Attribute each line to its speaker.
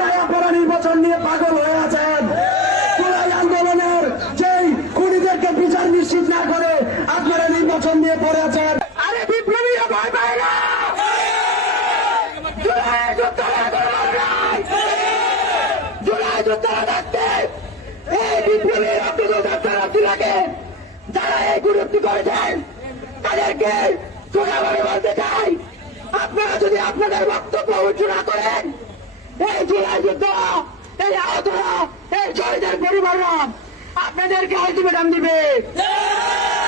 Speaker 1: নয়া নির্বাচন নিয়ে পাগল হয়ে আছেন। পুরাই আন্দোলনের যেই খুনিদেরকে বিচার নিশ্চিত না করে আপনারা নির্বাচন নিয়ে পড়ে আছেন। আরে বিপ্লবী ভয় পায় না। যারা এই গুরুত্ব করেছেন, তাদেরকে সোনাভাবে বলতে চাই, আপনারা যদি আপনাদের বক্তব্য উচ্চ না করেন যুদ্ধ এই আহতরা এই শহীদের পরিবাররা আপনাদেরকে আলটিমেটাম দিবে।